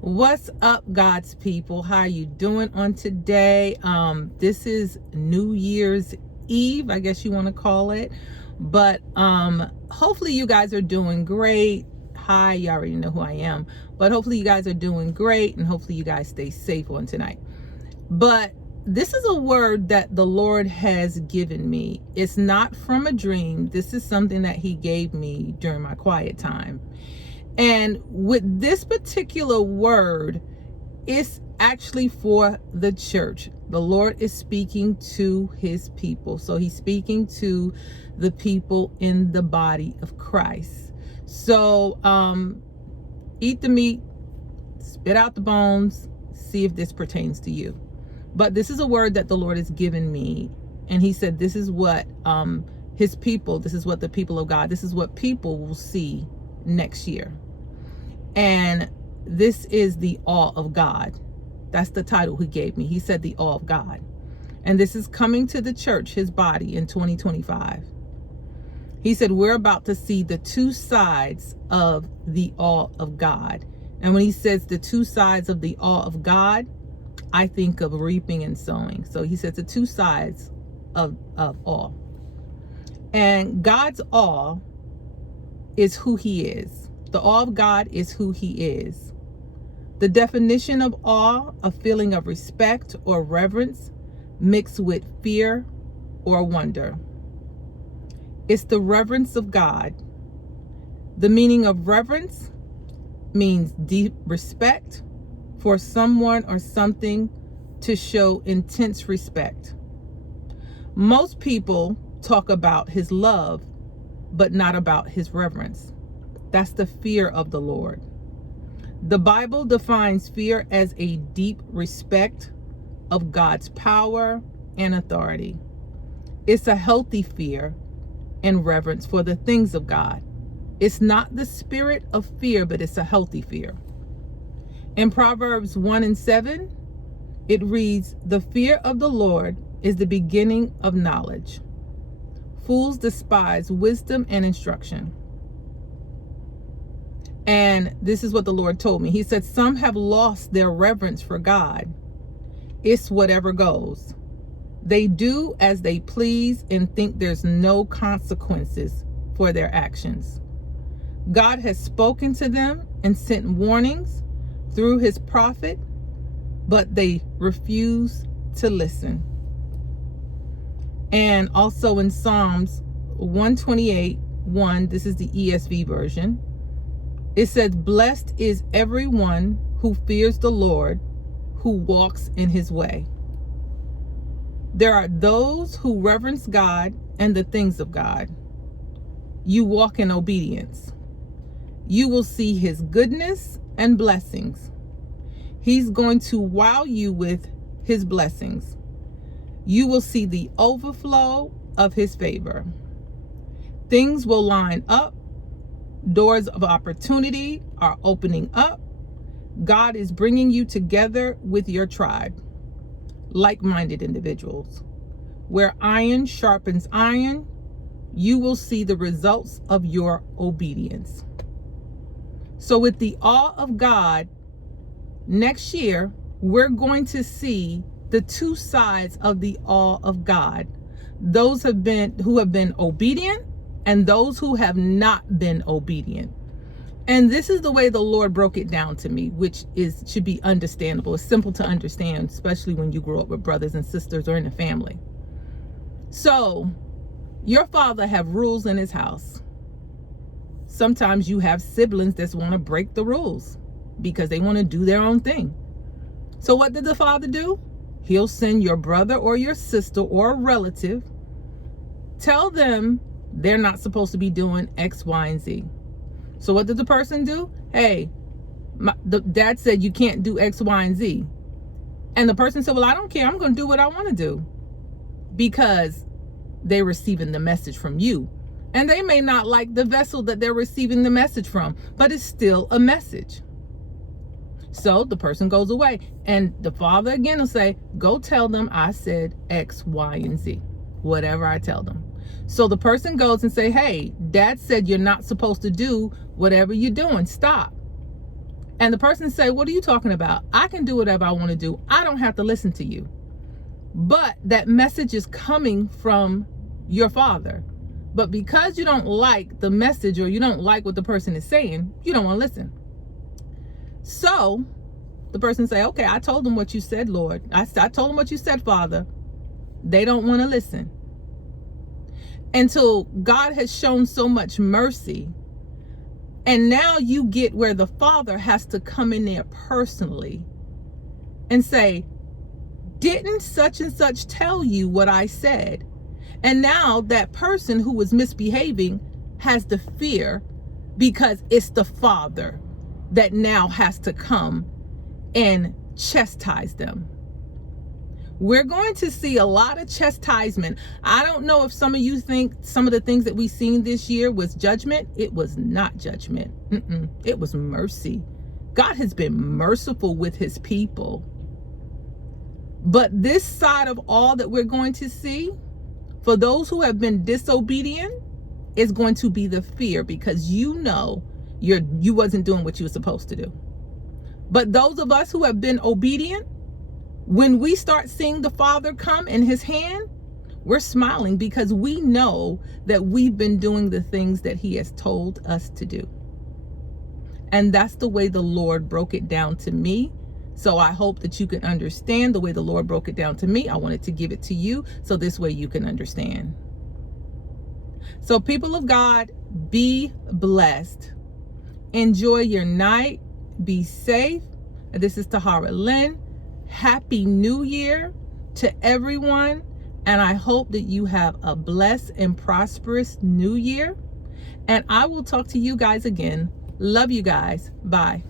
What's up, God's people? How are you doing on today? This is New Year's Eve, I guess you want to call it. But hopefully you guys are doing great. Hi, you already know who I am. But hopefully you guys are doing great, and hopefully you guys stay safe on tonight. But this is a word that the Lord has given me. It's not from a dream. This is something that He gave me during my quiet time. And with this particular word, it's actually for the church. The Lord is speaking to His people. So He's speaking to the people in the body of Christ. So eat the meat, spit out the bones, see if this pertains to you. But this is a word that the Lord has given me. And He said, this is what His people, this is what the people of God, this is what people will see next year. And this is the awe of God. That's the title He gave me. He said the awe of God. And this is coming to the church, His body, in 2025. He said we're about to see the two sides of the awe of God. And when He says the two sides of the awe of God, I think of reaping and sowing. So He says the two sides of awe. And God's awe is who He is. The awe of God is who He is. The definition of awe, a feeling of respect or reverence mixed with fear or wonder. It's the reverence of God. The meaning of reverence means deep respect for someone or something, to show intense respect. Most people talk about His love, but not about His reverence. That's the fear of the Lord. The Bible defines fear as a deep respect of God's power and authority. It's a healthy fear and reverence for the things of God. It's not the spirit of fear, but it's a healthy fear. In Proverbs 1:7, it reads, "The fear of the Lord is the beginning of knowledge. Fools despise wisdom and instruction." And this is what the Lord told me. He said, some have lost their reverence for God. It's whatever goes. They do as they please and think there's no consequences for their actions. God has spoken to them and sent warnings through His prophet, but they refuse to listen. And also in Psalms 128:1, this is the ESV version. It says, blessed is everyone who fears the Lord, who walks in His way. There are those who reverence God and the things of God. You walk in obedience. You will see His goodness and blessings. He's going to wow you with His blessings. You will see the overflow of His favor. Things will line up. Doors of opportunity are opening up. God is bringing you together with your tribe, like-minded individuals. Where iron sharpens iron, you will see the results of your obedience. So with the awe of God, next year, we're going to see the two sides of the awe of God. Those who have been obedient, and those who have not been obedient. And this is the way the Lord broke it down to me, which should be understandable. It's simple to understand, especially when you grow up with brothers and sisters or in a family. So, your father have rules in his house. Sometimes you have siblings that want to break the rules because they want to do their own thing. So what did the father do? He'll send your brother or your sister or a relative, tell them they're not supposed to be doing X, Y, and Z. So what did the person do? Hey, the dad said you can't do X, Y, and Z. And the person said, well, I don't care. I'm going to do what I want to do. Because they're receiving the message from you. And they may not like the vessel that they're receiving the message from, but it's still a message. So the person goes away. And the father again will say, go tell them I said X, Y, and Z. Whatever I tell them. So the person goes and say, hey, dad said you're not supposed to do whatever you're doing. Stop. And the person say, what are you talking about? I can do whatever I want to do. I don't have to listen to you. But that message is coming from your Father. But because you don't like the message, or you don't like what the person is saying, you don't want to listen. So the person say, okay, I told them what you said, Lord. I told them what you said, Father. They don't want to listen. Until God has shown so much mercy. And now you get where the Father has to come in there personally and say, didn't such and such tell you what I said? And now that person who was misbehaving has the fear, because it's the Father that now has to come and chastise them. We're going to see a lot of chastisement. I don't know if some of you think some of the things that we've seen this year was judgment. It was not judgment. It was mercy. God has been merciful with his people. But this side of all that we're going to see, for those who have been disobedient, is going to be the fear, because you know you wasn't doing what you were supposed to do. But those of us who have been obedient, when we start seeing the Father come in his hand, we're smiling, because we know that we've been doing the things that he has told us to do. And that's the way the Lord broke it down to me. So I hope that you can understand the way the Lord broke it down to me. I wanted to give it to you so this way you can understand. So people of God, be blessed. Enjoy your night. Be safe. This is Tahra-Lynn. Happy New Year to everyone. And I hope that you have a blessed and prosperous New Year. And I will talk to you guys again. Love you guys. Bye.